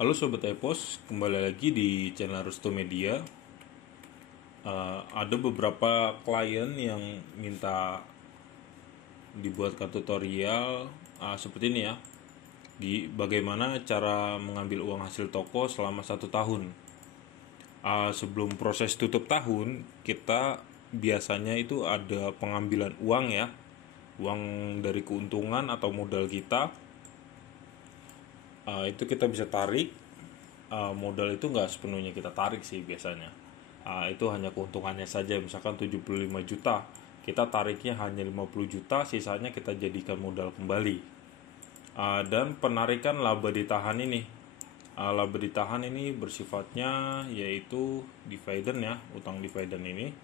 Halo Sobat Epos, kembali lagi di channel Resto Media. Ada beberapa klien yang minta dibuatkan tutorial seperti ini ya, di bagaimana cara mengambil uang hasil toko selama 1 tahun. Sebelum proses tutup tahun, kita biasanya itu ada pengambilan uang ya, uang dari keuntungan atau modal kita. Itu kita bisa tarik. Modal itu nggak sepenuhnya kita tarik sih biasanya. Itu hanya keuntungannya saja, misalkan 75 juta, kita tariknya hanya 50 juta, sisanya kita jadikan modal kembali. Dan penarikan laba ditahan ini, laba ditahan ini bersifatnya yaitu dividen ya, utang dividen ini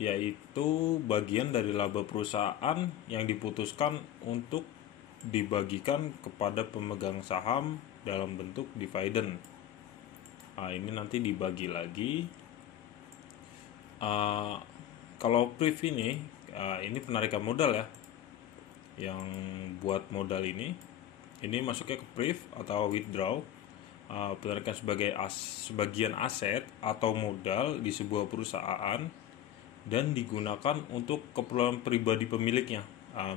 yaitu bagian dari laba perusahaan yang diputuskan untuk dibagikan kepada pemegang saham dalam bentuk dividen. Ini nanti dibagi lagi. Kalau pref ini penarikan modal ya, yang buat modal ini masuknya ke pref atau withdraw. Penarikan sebagai sebagian aset atau modal di sebuah perusahaan dan digunakan untuk keperluan pribadi pemiliknya.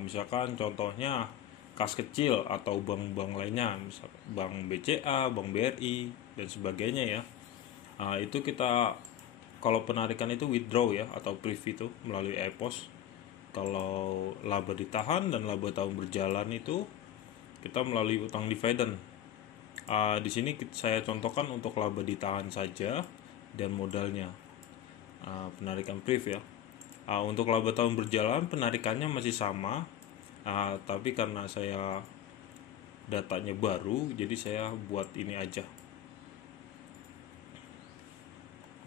Misalkan contohnya kas kecil atau bank-bank lainnya, misal bank BCA, bank BRI dan sebagainya ya. Itu kita kalau penarikan itu withdraw ya atau pref itu melalui e-pos. Kalau laba ditahan dan laba tahun berjalan itu kita melalui utang dividen. Di sini saya contohkan untuk laba ditahan saja dan modalnya. Penarikan pref ya. Untuk laba tahun berjalan penarikannya masih sama, tapi karena saya datanya baru, jadi saya buat ini aja.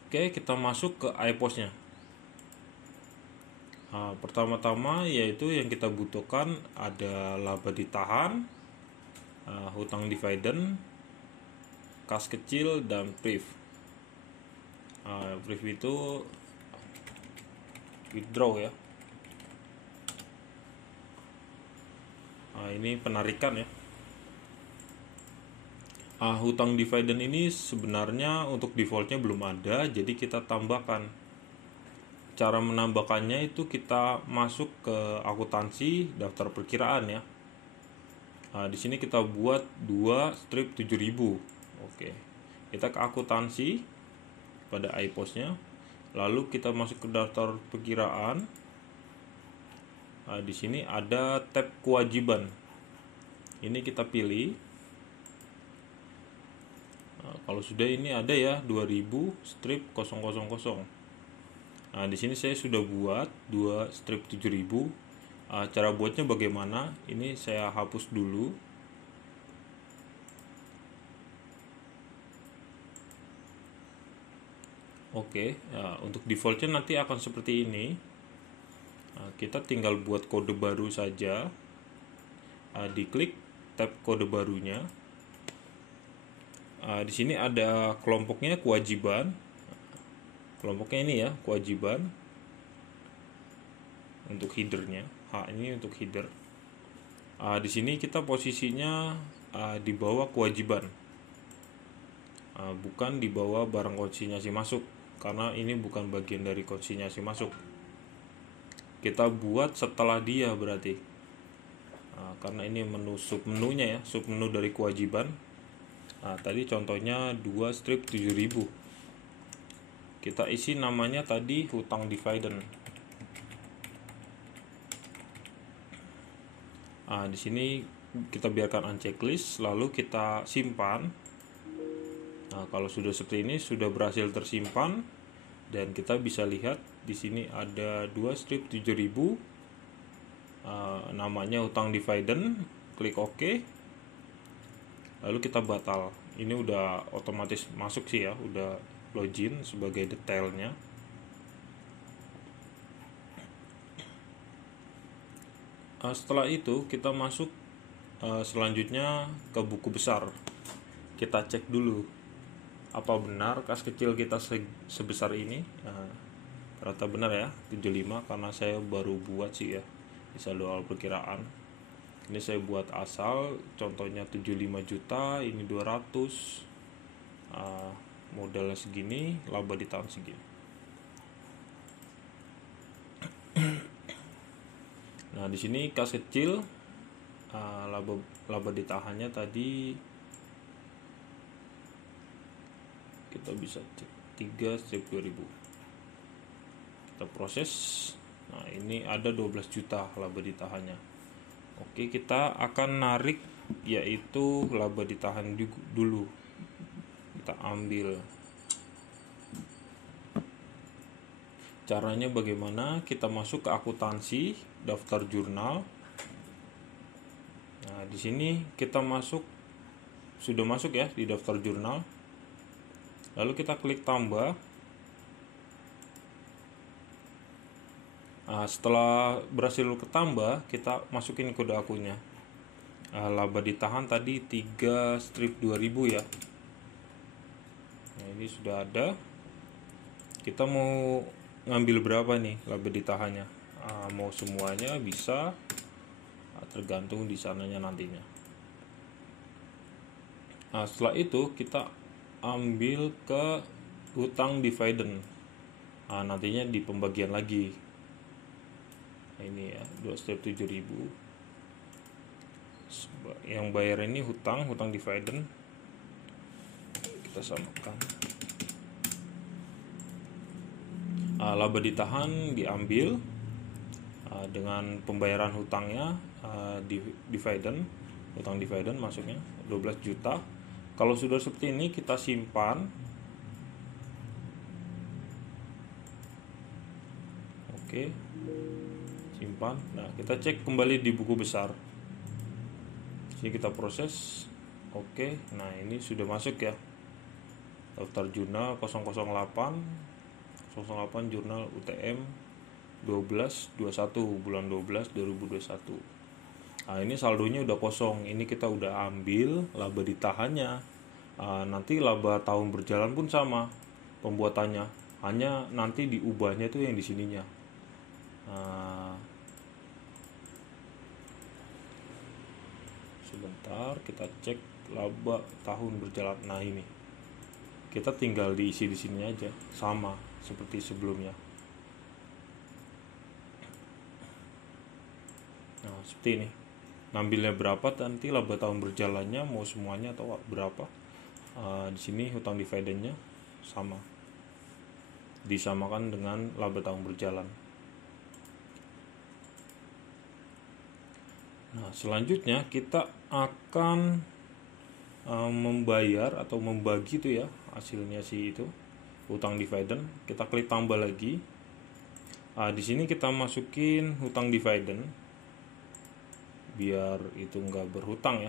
Oke, kita masuk ke iPos-nya. Pertama-tama yaitu yang kita butuhkan ada laba ditahan, hutang dividen, kas kecil, dan pref. Pref itu withdraw ya. Ini penarikan ya. Hutang dividen ini sebenarnya untuk defaultnya belum ada, jadi kita tambahkan. Cara menambahkannya itu kita masuk ke akuntansi daftar perkiraan ya. Di sini kita buat 2 strip 7000. Oke. Kita ke akuntansi pada iPos-nya, lalu kita masuk ke daftar perkiraan. Di sini ada tab kewajiban. Ini kita pilih. Kalau sudah ini ada ya 2000 strip 000. Di sini saya sudah buat 2 strip 7000. Cara buatnya bagaimana? Ini saya hapus dulu. Oke, untuk defaultnya nanti akan seperti ini. Kita tinggal buat kode baru saja. Diklik tab kode barunya. Di sini ada kelompoknya kewajiban. Kelompoknya ini ya, kewajiban. Untuk headernya, ini untuk header. Di sini kita posisinya di bawah kewajiban, bukan di bawah barang konsinyasi masuk, karena ini bukan bagian dari konsinyasi masuk. Kita buat setelah dia berarti, karena ini menu submenunya ya, submenu dari kewajiban. Tadi contohnya 2 strip 7000. Kita isi namanya tadi hutang dividen. Di sini kita biarkan unchecklist, lalu kita simpan. Kalau sudah seperti ini, sudah berhasil tersimpan, dan kita bisa lihat di sini ada 2 strip 7000. Namanya hutang dividen. Klik OK. Lalu kita batal. Ini udah otomatis masuk sih ya, udah login sebagai detailnya. Setelah itu kita masuk selanjutnya ke buku besar. Kita cek dulu apa benar kas kecil kita sebesar ini. Ternyata benar ya, 75, karena saya baru buat sih ya di saldo awal perkiraan. Ini saya buat asal, contohnya 75 juta, ini 200, modalnya segini, laba ditahan segini. Nah, di sini kas kecil, laba ditahannya tadi kita bisa cek 3/2000. Kita proses. Nah, ini ada 12 juta laba ditahannya. Oke, kita akan narik yaitu laba ditahan dulu. Kita ambil. Caranya bagaimana? Kita masuk ke akuntansi, daftar jurnal. Nah, di sini kita sudah masuk ya di daftar jurnal. Lalu kita klik tambah. Nah, setelah berhasil ketambah, kita masukin kode akunnya. Laba ditahan tadi 3/2000 ya. Nah, ini sudah ada. Kita mau ngambil berapa nih laba ditahannya? Mau semuanya bisa, tergantung di sananya nantinya. Nah, setelah itu kita ambil ke hutang dividen. Nantinya di pembagian lagi. Nah, ini ya 2/7000. Yang bayar ini hutang dividen. Kita samakan. Laba ditahan diambil dengan pembayaran hutangnya, dividen, hutang dividen masuknya 12 juta. Kalau sudah seperti ini kita simpan. Oke, simpan. Nah, kita cek kembali di buku besar. Sini kita proses. Oke, nah ini sudah masuk ya. Daftar jurnal 008 jurnal UTM 12/21 bulan 12 2021. Nah, ini saldonya udah kosong. Ini kita udah ambil laba ditahannya. Nanti laba tahun berjalan pun sama pembuatannya. Hanya nanti diubahnya itu yang di sininya. Sebentar, kita cek laba tahun berjalan. Nah, ini kita tinggal diisi di sini aja, sama seperti sebelumnya. Nah, seperti ini. Ngambilnya berapa nanti laba tahun berjalannya, mau semuanya atau berapa. Di sini hutang dividennya sama, disamakan dengan laba tahun berjalan. Nah, selanjutnya kita akan membayar atau membagi itu ya hasilnya itu hutang dividen. Kita klik tambah lagi. Di sini kita masukin hutang dividen biar itu nggak berhutang ya.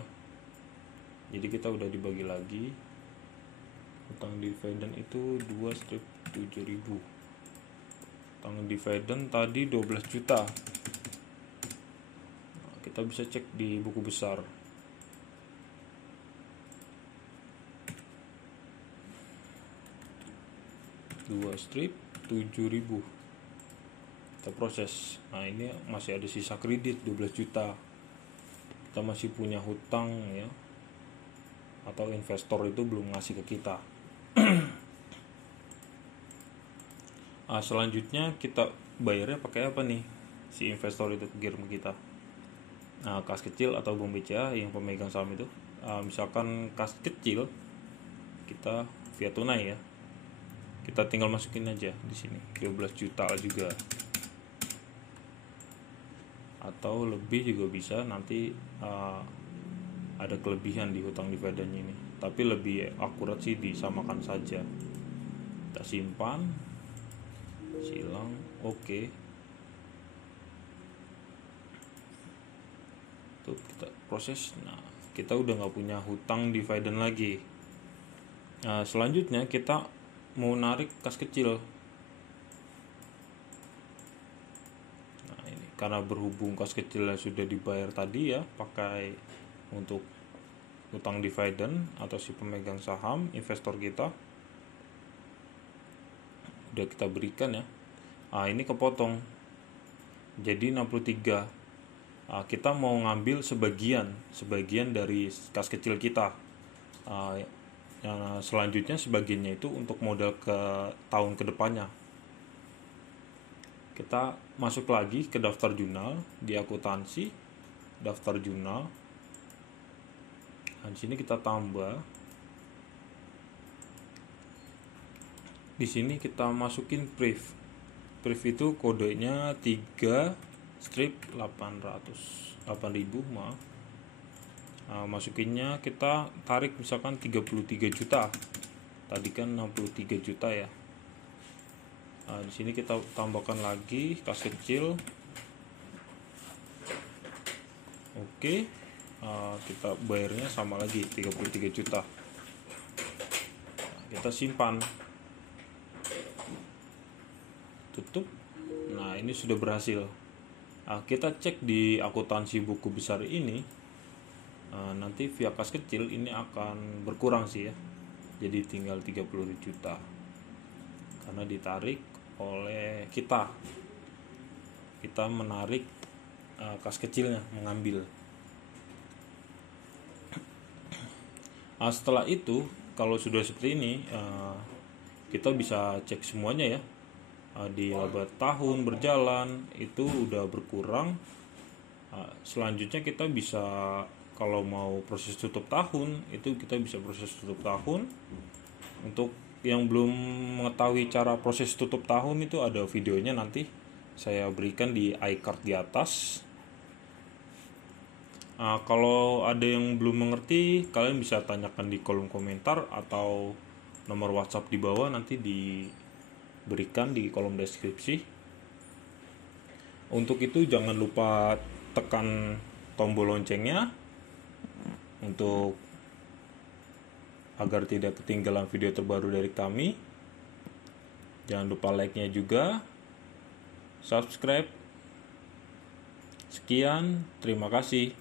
Jadi kita udah dibagi lagi. Hutang dividen itu 2/7000. Hutang dividen tadi 12 juta. Kita bisa cek di buku besar. $2/7000. Kita proses. Nah, ini masih ada sisa kredit 12 juta. Kita masih punya hutang ya. Atau investor itu belum ngasih ke kita. Selanjutnya kita bayarnya pakai apa nih? Si investor itu kirim ke kita. Kas kecil atau bank BCA yang pemegang saham itu. Misalkan kas kecil kita via tunai ya. Kita tinggal masukin aja di sini 12 juta juga. Atau lebih juga bisa, nanti ada kelebihan di hutang dividennya ini. Tapi lebih akurat sih disamakan saja. Kita simpan. Silang, oke. Tuh, kita proses. Nah, kita udah nggak punya hutang dividen lagi. Nah, selanjutnya kita mau narik kas kecil. Nah, ini karena berhubung kas kecilnya sudah dibayar tadi ya, pakai untuk hutang dividen atau si pemegang saham investor kita udah kita berikan ya. Ini kepotong jadi 63. kita mau ngambil sebagian dari kas kecil kita. Yang selanjutnya sebagiannya itu untuk modal ke tahun kedepannya. Kita masuk lagi ke daftar jurnal di akuntansi, daftar jurnal. Nah, di sini kita tambah. Di sini kita masukin brief. Brief itu kodenya 3/8000 maaf. Nah, masukinnya kita tarik misalkan 33 juta. Tadi kan 63 juta ya. Nah, di sini kita tambahkan lagi kas kecil. Oke. Kita bayarnya sama lagi 33 juta. Nah, kita simpan. Tutup. Nah, ini sudah berhasil. Nah, kita cek di akuntansi buku besar ini. Nanti via kas kecil ini akan berkurang sih ya. Jadi tinggal 30 juta. Karena ditarik oleh kita. Kita menarik kas kecilnya, mengambil. Nah, setelah itu kalau sudah seperti ini, kita bisa cek semuanya ya. Di laba tahun berjalan itu udah berkurang. Selanjutnya kita bisa, kalau mau proses tutup tahun itu kita bisa proses tutup tahun. Untuk yang belum mengetahui cara proses tutup tahun itu ada videonya, nanti saya berikan di iCard di atas. Kalau ada yang belum mengerti, kalian bisa tanyakan di kolom komentar atau nomor WhatsApp di bawah, nanti diberikan di kolom deskripsi. Untuk itu jangan lupa tekan tombol loncengnya untuk agar tidak ketinggalan video terbaru dari kami. Jangan lupa like-nya juga, subscribe. Sekian, terima kasih.